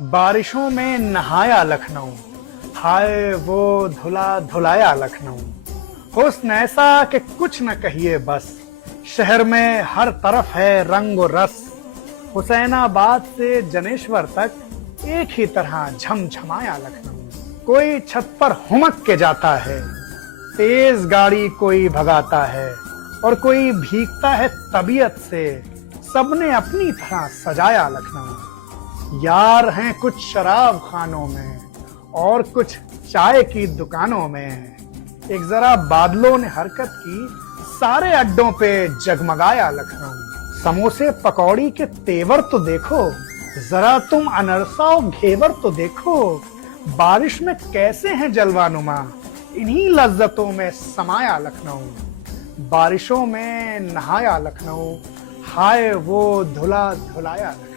बारिशों में नहाया लखनऊ, हाय वो धुला धुलाया लखनऊ। हुस्न ऐसा कि कुछ न कहिए बस, शहर में हर तरफ है रंग और रस। हुसैनाबाद से जनेश्वर तक एक ही तरह झमझमाया लखनऊ। कोई छत पर हुमक के जाता है, तेज गाड़ी कोई भगाता है, और कोई भीगता है तबीयत से। सबने अपनी तरह सजाया लखनऊ। यार हैं कुछ शराब खानों में और कुछ चाय की दुकानों में। एक जरा बादलों ने हरकत की, सारे अड्डों पे जगमगाया लखनऊ। समोसे पकौड़ी के तेवर तो देखो, जरा तुम अनरसा और घेवर तो देखो। बारिश में कैसे हैं जलवानुमा, इन्हीं लज्जतों में समाया लखनऊ। बारिशों में नहाया लखनऊ, हाय वो धुला धुलाया लखनऊ।